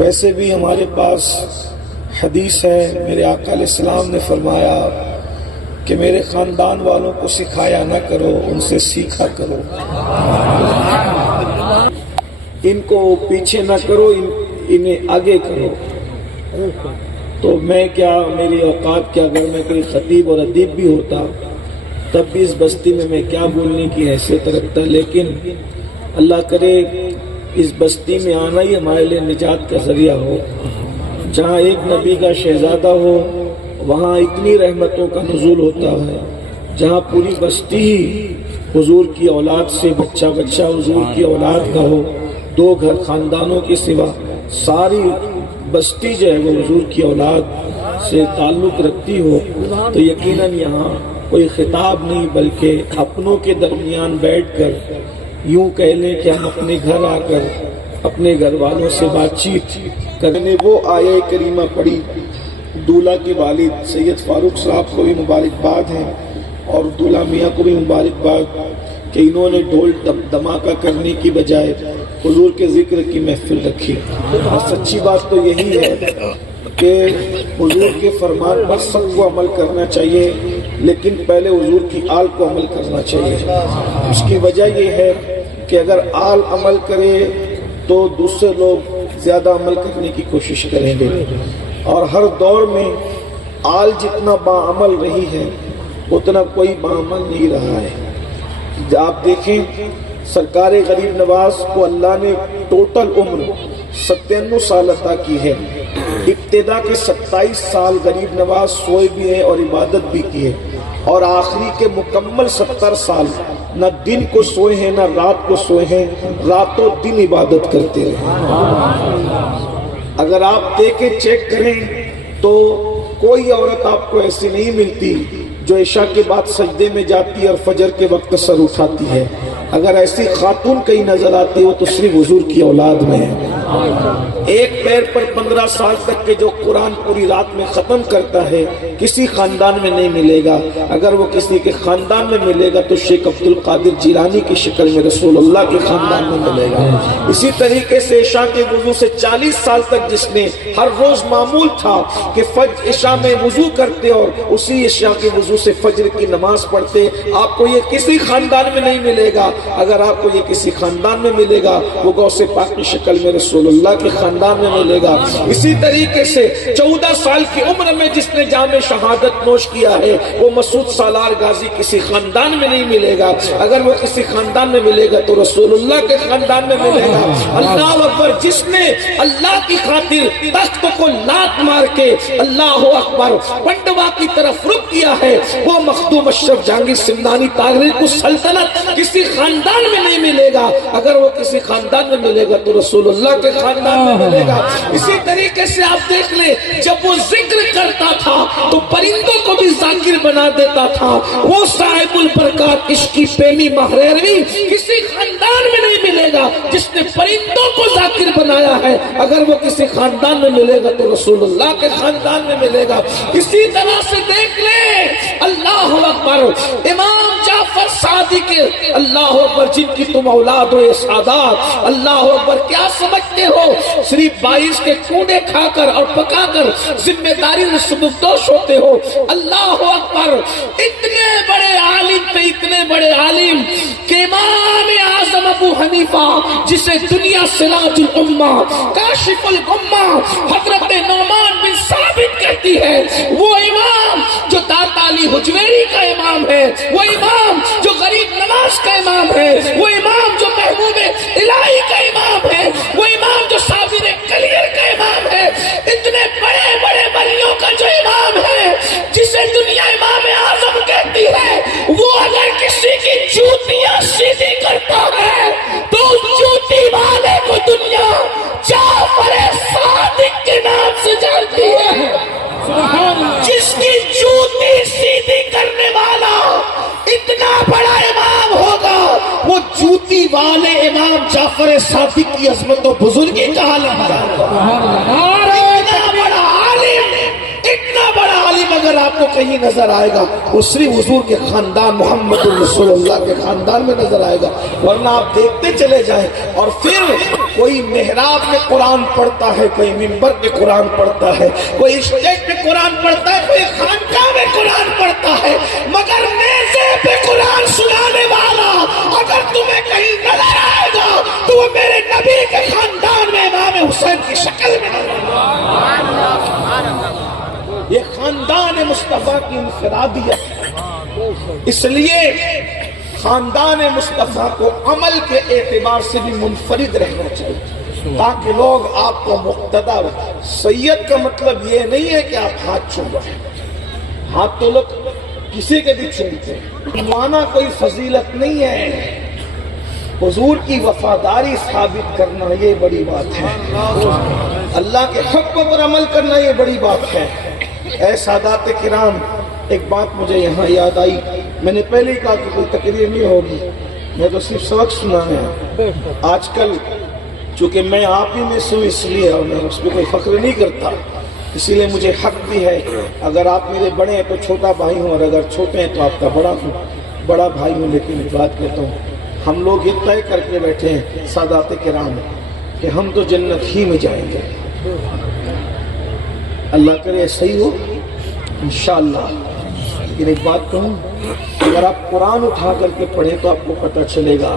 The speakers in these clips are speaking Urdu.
ویسے بھی ہمارے پاس حدیث ہے، میرے آقا علیہ السلام نے فرمایا کہ میرے خاندان والوں کو سکھایا نہ کرو، ان سے سیکھا کرو، ان کو پیچھے نہ کرو، انہیں آگے کرو۔ تو میں کیا، میری اوقات کیا، اگر میں کوئی خطیب اور ادیب بھی ہوتا تب بھی اس بستی میں کیا بولنے کی حیثیت رکھتا، لیکن اللہ کرے اس بستی میں آنا ہی ہمارے لیے نجات کا ذریعہ ہو۔ جہاں ایک نبی کا شہزادہ ہو وہاں اتنی رحمتوں کا نزول ہوتا ہے، جہاں پوری بستی ہی حضور کی اولاد سے بچہ بچہ حضور کی اولاد کا ہو، 2 گھر خاندانوں کے سوا ساری بستی جو ہے وہ حضور کی اولاد سے تعلق رکھتی ہو، تو یقیناً یہاں کوئی خطاب نہیں بلکہ اپنوں کے درمیان بیٹھ کر یوں کہہ لیں کہ ہم اپنے گھر آ کر اپنے گھر والوں سے بات چیت کرنے۔ وہ آیہ کریمہ پڑھی، دولہا کے والد سید فاروق صاحب کو بھی مبارکباد ہے اور دولہا میاں کو بھی مبارکباد کہ انہوں نے ڈھول دھماکہ کرنے کی بجائے حضور کے ذکر کی محفل رکھی۔ اور سچی بات تو یہی ہے کہ حضور کے فرمان پر سب کو عمل کرنا چاہیے، لیکن پہلے حضور کی آل کو عمل کرنا چاہیے۔ اس کی وجہ یہ ہے کہ اگر آل عمل کرے تو دوسرے لوگ زیادہ عمل کرنے کی کوشش کریں گے، اور ہر دور میں آل جتنا باعمل رہی ہے اتنا کوئی باعمل نہیں رہا ہے۔ آپ دیکھیں سرکار غریب نواز کو اللہ نے ٹوٹل عمر 97 سال عطا کی ہے۔ ابتدا کے 27 سال غریب نواز سوئے بھی ہیں اور عبادت بھی کی ہے، اور آخری کے مکمل 70 سال نہ دن کو سوئے ہیں نہ رات کو سوئے ہیں، راتوں دن عبادت کرتے رہے۔ اگر آپ دیکھیں چیک کریں تو کوئی عورت آپ کو ایسی نہیں ملتی جو عشاء کے بعد سجدے میں جاتی اور فجر کے وقت سر اٹھاتی ہے۔ اگر ایسی خاتون کہیں نظر آتی ہو تو صرف حضور کی اولاد میں ہے۔ ایک پیر پر 15 سال تک کے جو قرآن پوری رات میں ختم کرتا ہے کسی خاندان میں نہیں ملے گا۔ اگر وہ کسی کے خاندان میں ملے گا تو شیخ عبد القادر جیلانی کی شکل میں رسول اللہ کے خاندان میں ملے گا۔ اسی طریقے سے عشاء کے وضو سے 40 سال تک جس نے ہر روز معمول تھا کہ عشاء میں وضو کرتے اور اسی عشاء کے وضو سے فجر کی نماز پڑھتے، آپ کو یہ کسی خاندان میں نہیں ملے گا۔ اگر آپ کو یہ کسی خاندان میں ملے گا وہ غوث پاک کی شکل میں رسول اللہ کے خاندان میں ملے گا۔ اسی طریقے سے 14 سال کی عمر میں جس نے جام شہادت نوش کیا ہے وہ مسعود سالار غازی کسی خاندان میں نہیں ملے گا۔ اگر وہ کسی خاندان میں ملے گا تو رسول اللہ کے خاندان میں ملے گا۔ اللہ اکبر، جس نے اللہ کی خاطر تخت کو لات مار کے اللہ اکبر پنڈوا کی طرف رخ کیا ہے، وہ مخدوم اشرف جہانگیر سمنانی تاغری کو سلطنت کسی خاندان میں نہیں ملے گا۔ اگر وہ کسی خاندان میں ملے گا تو رسول اللہ کے خاندان میں ملے گا۔ اسی طریقے سے آپ دیکھ لیں جب وہ ذکر کرتا تھا تو پرندوں کو بھی ذاکر بنا دیتا تھا۔ وہ صاحب البرکات عشقی پریمی مہریروی کسی خاندان میں نہیں ملے گا جس نے پرندوں کو ذاکر بنایا ہے۔ اگر وہ کسی خاندان میں ملے گا تو رسول اللہ کے خاندان میں ملے گا۔ اسی طرح سے دیکھ لیں اللہ اکبر امام جعفر صادق اللہ اکبر جن کی تم اولاد ہو، یہ سادات اللہ اکبر کیا سمجھتے ہو؟ صرف 22 کے کوڑے کھا کر اور پکا کر ذمہ داری میں سبکدوش ہوتے ہو۔ اللہ اکبر اتنے بڑے عالم تھے، اتنے بڑے عالم کہ امام اعظم ابو حنیفہ جسے دنیا سراج الامہ کاشف الغمہ حضرت نعمان بن ثابت کہتی ہے، وہ امام جو داتا علی حجویری کا امام ہے، وہ امام جو غریب نواز کا امام ہے، وہ امام جو محبوب الہی کا امام ہے، وہ امام جو صابر کلیر کا امام ہے، اتنے بڑے بڑے ولیوں کا جو امام ہے جسے دنیا امام اعظم کہتی ہے، وہ اگر کسی کی جوتیاں سیدھی کرتا ہے تو اس جوتی والے کو دنیا جعفر صادق کے نام سے جانتی ہے۔ جس کی جوتی سیدھی کرنے والا اتنا بڑا امام ہوگا وہ جوتی والے امام جعفر صادق کی عظمت و بزرگی کا عالم ہے۔ اتنا بڑا عالم اگر آپ کو کہیں نظر آئے گا وہ صرف حضور کے خاندان محمد رسول اللہ کے خاندان میں نظر آئے گا، ورنہ آپ دیکھتے چلے جائیں۔ اور پھر کوئی محراب میں قرآن پڑھتا ہے، کوئی منبر پہ قرآن پڑھتا ہے، کوئی اسٹیج پہ قرآن پڑھتا ہے، کوئی خانقاہ میں قرآن پڑھتا ہے، مگر نیزے پہ قرآن سنانے والا اگر تمہیں کہیں نظر آئے گا تو وہ میرے نبی کے خاندان میں امام حسین کی شکل میں نظر آئے گا۔ یہ خاندان مصطفیٰ کی انفرادیت ہے، اس لیے خاندان مصطفیٰ کو عمل کے اعتبار سے بھی منفرد رہنا چاہیے تاکہ لوگ آپ کو مقتدا۔ سید کا مطلب یہ نہیں ہے کہ آپ ہاتھ چوم رہے ہیں، ہاتھ تو لوگ کسی کے بھی چومتے ہیں، مانا کوئی فضیلت نہیں ہے۔ حضور کی وفاداری ثابت کرنا یہ بڑی بات ہے، اللہ کے حکم پر عمل کرنا یہ بڑی بات ہے۔ اے سادات کرام، ایک بات مجھے یہاں یاد آئی، میں نے پہلے ہی کہا کہ کوئی تقریر نہیں ہوگی، میں تو صرف سبق سنا ہے۔ آج کل چونکہ میں آپ ہی میں سوں اس لیے، اور میں اس پہ کوئی فخر نہیں کرتا، اسی لیے مجھے حق بھی ہے، اگر آپ میرے بڑے ہیں تو چھوٹا بھائی ہوں، اور اگر چھوٹے ہیں تو آپ کا بڑا ہوں، بڑا بھائی ہوں۔ لیکن ایک بات کہتا ہوں، ہم لوگ یہ طے کر کے بیٹھے ہیں سادات کرام کہ ہم تو جنت ہی میں جائیں گے، اللہ کرے صحیح ہو انشاءاللہ۔ لیکن ایک بات کہوں، اگر آپ قرآن اٹھا کر کے پڑھیں تو آپ کو پتہ چلے گا،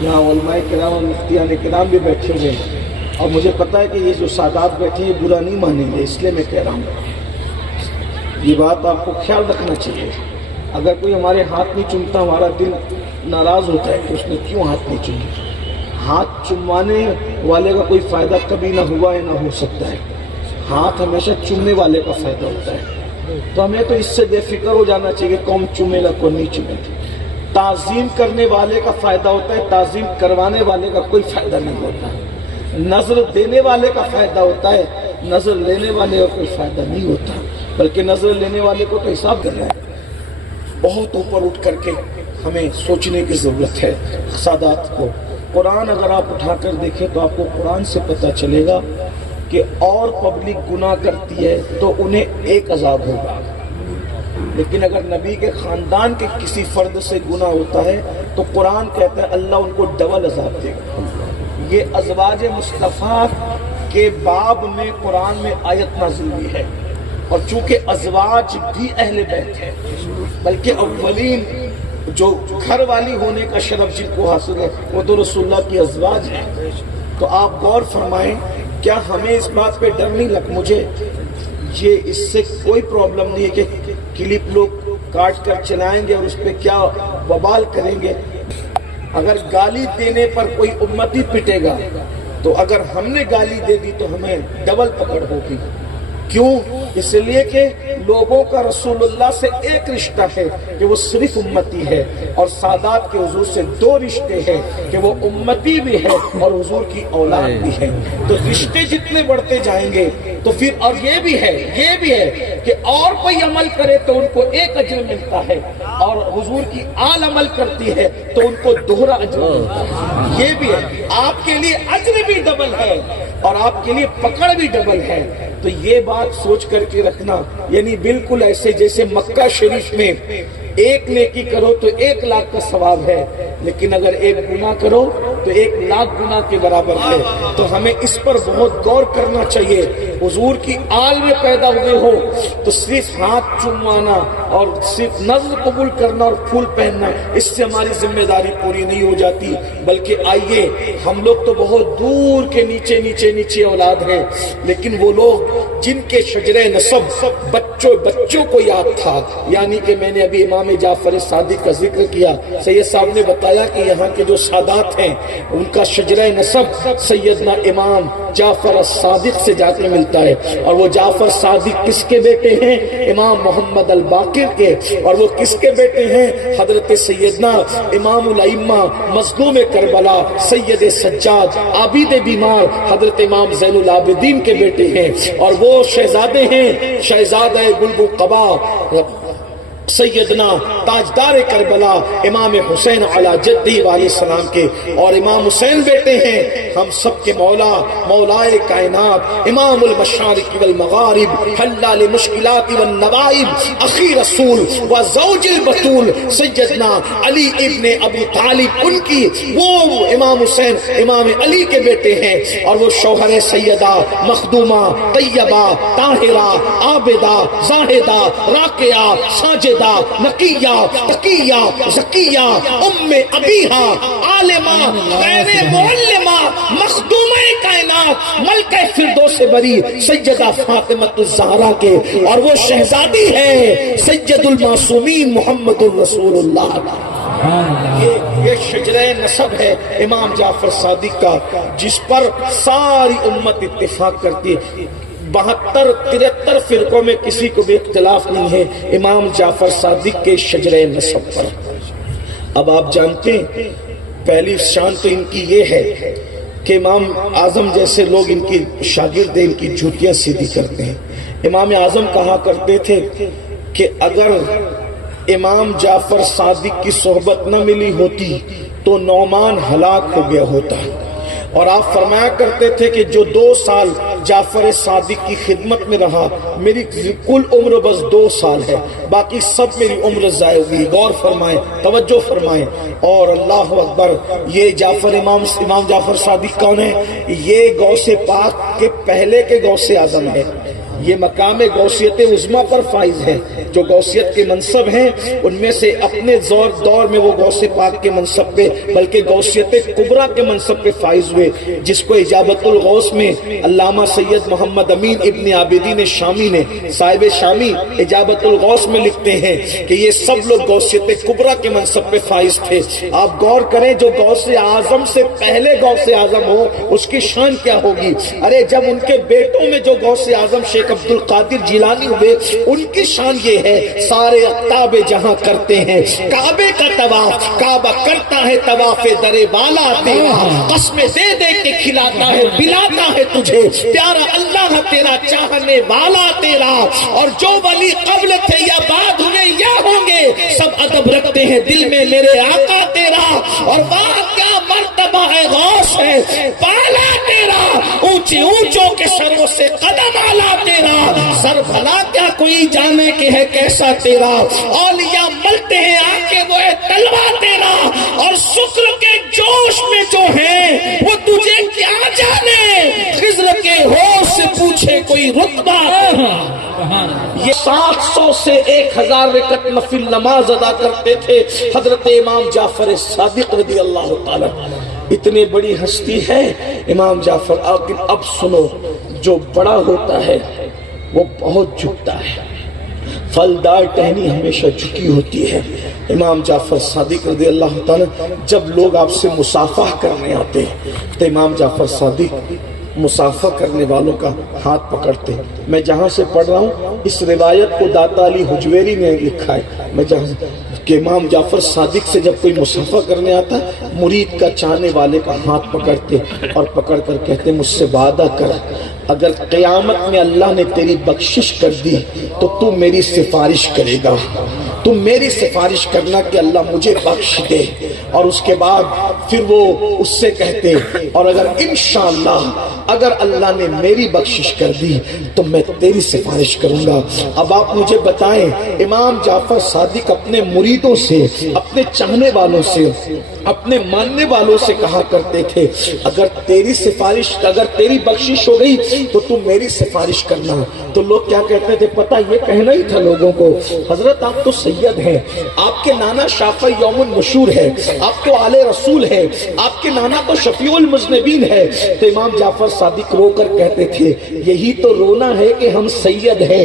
یہاں علماء کرام اور مفتیان کرام بھی بیٹھے ہوئے ہیں، اور مجھے پتہ ہے کہ یہ جو سادات بیٹھے ہیں برا نہیں مانیں گے، اس لیے میں کہہ رہا ہوں، یہ بات آپ کو خیال رکھنا چاہیے۔ اگر کوئی ہمارے ہاتھ نہیں چومتا ہمارا دل ناراض ہوتا ہے کہ اس نے کیوں ہاتھ نہیں چومے۔ ہاتھ چموانے والے کا کوئی فائدہ کبھی نہ ہوا ہے نہ ہو سکتا ہے، ہاتھ ہمیشہ چومنے والے کا فائدہ ہوتا ہے۔ تو ہمیں تو اس سے بے فکر ہو جانا چاہیے کہ کون چومے گا کون نہیں چومے گا۔ تعظیم کرنے والے کا فائدہ ہوتا ہے، تعظیم کروانے والے کا کوئی فائدہ نہیں ہوتا۔ نظر دینے والے کا فائدہ ہوتا ہے، نظر لینے والے کا کوئی فائدہ نہیں ہوتا، بلکہ نظر لینے والے کو تو حساب کرنا ہے۔ بہت اوپر اٹھ کر کے ہمیں سوچنے کی ضرورت ہے۔ سادات کو قرآن اگر آپ اٹھا کر دیکھیں تو آپ کو قرآن سے پتہ چلے گا کہ اور پبلک گناہ کرتی ہے تو انہیں ایک عذاب ہوگا، لیکن اگر نبی کے خاندان کے کسی فرد سے گناہ ہوتا ہے تو قرآن کہتا ہے اللہ ان کو ڈبل عذاب دے گا۔ یہ ازواج مصطفیٰ کے باب میں قرآن میں آیت نازل ہوئی ہے، اور چونکہ ازواج بھی اہل بیت ہے، بلکہ اولین جو گھر والی ہونے کا شرف جن کو حاصل ہے وہ تو رسول اللہ کی ازواج ہیں۔ تو آپ غور فرمائیں، کیا ہمیں اس بات پہ ڈر نہیں لگ؟ مجھے یہ اس سے کوئی پرابلم نہیں ہے کہ کلپ لوگ کاٹ کر چلائیں گے اور اس پہ کیا وبال کریں گے۔ اگر گالی دینے پر کوئی امتی پٹے گا تو اگر ہم نے گالی دے دی تو ہمیں ڈبل پکڑ ہوگی۔ کیوں؟ اس لیے کہ لوگوں کا رسول اللہ سے ایک رشتہ ہے کہ وہ صرف امتی ہے، اور سادات کے حضور سے دو رشتے ہیں کہ وہ امتی بھی ہے اور حضور کی اولاد بھی ہے۔ تو رشتے جتنے بڑھتے جائیں گے تو پھر، اور یہ بھی ہے کہ اور کوئی عمل کرے تو ان کو ایک اجر ملتا ہے، اور حضور کی آل عمل کرتی ہے تو ان کو دوہرا اجر ملتا ہے۔ یہ بھی ہے، آپ کے لیے اجر بھی ڈبل ہے اور آپ کے لیے پکڑ بھی ڈبل ہے۔ تو یہ بات سوچ کر کے رکھنا، یعنی بالکل ایسے جیسے مکہ شریف میں ایک نیکی کرو تو 1,00,000 کا ثواب ہے، لیکن اگر ایک گناہ کرو تو 1,00,000 گناہ کے برابر ہے۔ تو ہمیں اس پر بہت غور کرنا چاہیے۔ حضور کی آل میں پیدا ہوئے ہو تو صرف ہاتھ چموانا اور صرف نظر قبول کرنا اور پھول پہننا، اس سے ہماری ذمہ داری پوری نہیں ہو جاتی، بلکہ آئیے ہم لوگ تو بہت دور کے نیچے اولاد ہیں، لیکن وہ لوگ جن کے شجرہ نسب بچوں کو یاد تھا، یعنی کہ میں نے ابھی امام جعفر صادق کا ذکر کیا، سید صاحب نے بتایا کہ یہاں کے جو سادات ہیں ان کا شجرہ نسب سیدنا امام جعفر صادق سے جا کے ملتا ہے، اور وہ جعفر صادق کس کے بیٹے ہیں؟ امام محمد الباقر کے، اور وہ کس کے بیٹے ہیں؟ حضرت سیدنا امام الائمہ مظلوم کربلا سید سجاد عابد بیمار حضرت امام زین العابدین کے بیٹے ہیں، اور وہ شہزادے ہیں، شہزادہ بلبل قبا سیدنا تاجدار کربلا امام حسین علی جدی علیہ السلام کے، اور امام حسین بیٹے ہیں ہم سب کے مولا، مولائے کائنات، امام المشارق والمغارب، حلال مشکلات والنوائب، اخی رسول و زوج البتول سیدنا علی ابن ابی طالب، ان کی وہ امام حسین امام علی کے بیٹے ہیں، اور وہ شوہر سیدہ مخدومہ طیبہ طاہرہ عابدہ زاہدہ راکعہ ساجدہ نقیہ تقیہ زکیہ ام ابیہا عالمہ غیر معلمہ مخدومہ کائنات ملکہ فردوس بری سیدہ فاطمہ الزہرا کے، اور وہ شہزادی ہے سید المعصومین محمد الرسول اللہ۔ یہ شجرہ نسب ہے امام جعفر صادق کا، جس پر ساری امت اتفاق کرتی ہے۔ 72-73 فرقوں میں کسی کو بھی اختلاف نہیں ہے امام جعفر صادق کے شجرہ نسب پر۔ اب آپ جانتے ہیں پہلی شان تو ان کی یہ ہے کہ امام اعظم جیسے لوگ ان کی شاگرد ان کی جھوٹیاں سیدھی کرتے ہیں۔ امام اعظم کہا کرتے تھے کہ اگر امام جعفر صادق کی صحبت نہ ملی ہوتی تو نعمان ہلاک ہو گیا ہوتا، اور آپ فرمایا کرتے تھے کہ جو 2 سال جعفر صادق کی خدمت میں رہا، میری کل عمر بس 2 سال ہے، باقی سب میری عمر ضائع ہوئی۔ غور فرمائیں، توجہ فرمائیں، اور اللہ اکبر، یہ امام جعفر صادق کون ہے؟ یہ غوث پاک کے پہلے کے غوث اعظم ہے۔ یہ مقام غوثیت عظمیٰ پر فائز ہے۔ جو غوثیت کے منصب ہیں ان میں سے اپنے دور میں وہ غوث پاک کے منصب پہ بلکہ غوثیت کبریٰ کے منصب پہ فائز ہوئے، جس کو اجابت الغوث میں علامہ سید محمد امین ابن عابدین شامی نے، صاحب شامی اجابت الغوث میں لکھتے ہیں کہ یہ سب لوگ غوثیت کبریٰ کے منصب پہ فائز تھے۔ آپ غور کریں، جو غوث اعظم سے پہلے غوث اعظم ہو اس کی شان کیا ہوگی؟ ارے جب ان کے بیٹوں میں جو غوث اعظم شیخ عبد القادر جیلانی ہوئے، ان کی شان یہ ہے سارے اقطاب جہاں کرتے ہیں کعبے کا طواف، کعبہ کرتا ہے طواف درے والا تیرا، قسمیں دے دے کے کھلاتا ہے پلاتا ہے تجھے پیارا اللہ تیرا چاہنے والا تیرا، اور جو ولی قبل تھے یا بعد ہوئے یا ہوں گے سب ادب رکھتے ہیں دل میں میرے آقا تیرا، اور وہاں کیا مرتبہ ہے غوث ہے بالا تیرا، اونچے اونچوں کے سروں سے قدم آلا تیرا، سر بھلا کیا کوئی جانے کے ہے کیسا تیرا، اولیاء ملتے ہیں آکے وہ تلوا تیرا، اور شکر کے جوش میں جو ہے وہ تجھے کیا جانے، خضر کے ہوش سے پوچھے کوئی رتبہ۔ یہ 700 سے 1000 رکعت نفل نماز ادا کرتے تھے حضرت امام جعفر صادق رضی اللہ تعالی۔ اتنی بڑی ہستی ہے امام جعفر، اب سنو، جو بڑا ہوتا ہے وہ بہت جھکتا ہے، پھلدار ٹہنی ہمیشہ جھکی ہوتی ہے۔ امام جعفر صادق رضی اللہ تعالی جب لوگ آپ سے مصافحہ کرنے آتے ہیں تو امام جعفر صادق مصافحہ کرنے والوں کا ہاتھ پکڑتے ہیں۔ میں جہاں سے پڑھ رہا ہوں اس روایت کو داتا علی حجویری نے لکھا ہے، میں جہاں کہ امام جعفر صادق سے جب کوئی مصافحہ کرنے آتا ہے مرید کا چاہنے والے کا ہاتھ پکڑتے اور پکڑ کر کہتے مجھ سے وعدہ کر، اگر قیامت میں اللہ نے تیری بخشش کر دی تو تو میری سفارش کرے گا، تم میری سفارش کرنا کہ اللہ مجھے بخش دے، اور اس کے بعد پھر وہ اس سے کہتے اور اگر انشاءاللہ اگر اللہ نے میری بخشش کر دی تو میں تیری سفارش کروں گا۔ اب آپ مجھے بتائیں امام جعفر صادق اپنے مریدوں سے، اپنے چاہنے والوں سے، اپنے ماننے والوں سے کہا کرتے تھے اگر تیری سفارش، اگر تیری بخشش ہو گئی تو تم میری سفارش کرنا۔ تو لوگ کیا کہتے تھے پتہ یہ کہنا ہی تھا لوگوں کو، حضرت آپ تو سید ہیں، آپ کے نانا شافع یوم المشور ہے، آپ تو آل رسول ہے، آپ کے نانا تو شفیع المذنبین ہے۔ تو امام جعفر صادق رو کر کہتے تھے یہی تو رونا ہے کہ ہم سید ہیں،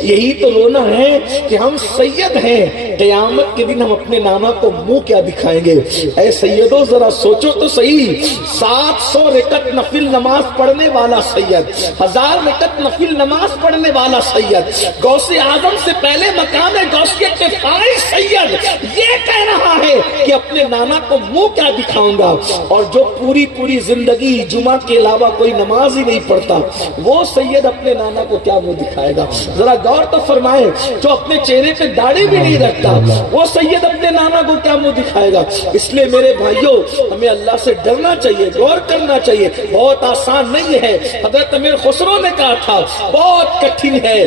یہی تو رونا ہے کہ ہم سید ہیں، قیامت کے دن ہم اپنے نانا کو منہ کیا دکھائیں گے۔ اے سیدوں ذرا سوچو تو صحیح، 700 رکعت نفل نماز پڑھنے والا سید، 1000 رکعت نفل نماز پڑھنے والا سید، غوث اعظم سے پہلے مقام غوثیت کے فائز سید یہ کہہ رہا ہے کہ اپنے نانا کو منہ کیا دکھاؤں گا، اور جو پوری زندگی جمعہ کے علاوہ کوئی نماز ہی نہیں پڑھتا وہ سید اپنے نانا کو کیا منہ دکھائے گا؟ ذرا غور تو فرمائیں، جو اپنے چہرے پہ داڑھی بھی نہیں رکھتا وہ سید اپنے نانا کو کیا منہ دکھائے گا؟ اس لیے میرے بھائیوں ہمیں اللہ سے ڈرنا چاہیے، غور کرنا چاہیے۔ بہت آسان نہیں ہے، حضرت امیر خسرو نے کہا تھا بہت کٹھن ہے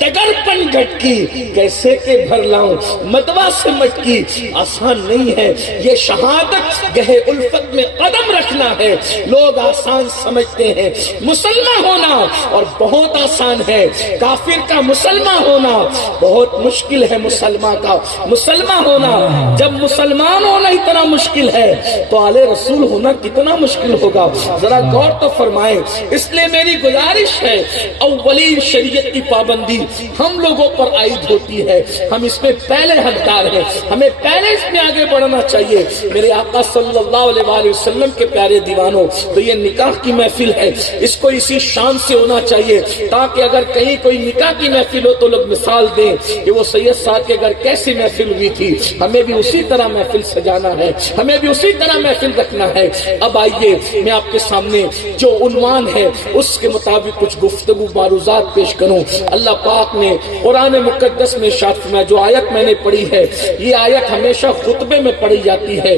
ڈگر پن گھٹکی کیسے کہ بھر لاؤں مدوا سے مٹکی، آسان نہیں ہے یہ شہادت گہے الفت میں قدم رکھنا ہے۔ لوگ آسان سمجھتے ہیں مسلمان ہونا اور بہت آسان ہے، کافر کا مسلمان ہونا بہت مشکل ہے۔ مسلمان کا مسلمان ہونا، جب مسلمان ہونا اتنا مشکل ہے تو آل رسول ہونا کتنا مشکل ہوگا؟ ذرا غور تو فرمائیں۔ اس لیے میری گزارش ہے اولین شریعت کی پابندی ہم لوگوں پر عائد ہوتی ہے، ہم اس میں پہلے حقدار ہیں، ہمیں پہلے اس میں آگے بڑھنا چاہیے۔ میرے آقا صلی اللہ علیہ وآلہ وسلم کے پیارے دیوانوں، تو یہ نکاح کی محفل ہے، اس کو اسی شان سے ہونا چاہیے تاکہ اگر کہیں کوئی نکاح کی محفل ہو تو لوگ مثال دیں کہ وہ سید صاحب کے گھر کیسی محفل ہوئی تھی، ہمیں بھی اسی طرح محفل سجانا ہے، ہمیں بھی اسی طرح محفل رکھنا ہے۔ اب آئیے میں آپ کے سامنے جو عنوان ہے اس کے مطابق کچھ گفتگو معروضات پیش کروں۔ اللہ پاک نے قرآن مقدس میں ارشاد فرمایا، جو آیت میں نے پڑھی ہے یہ آیت ہمیشہ خطبے میں پڑھی جاتی ہے۔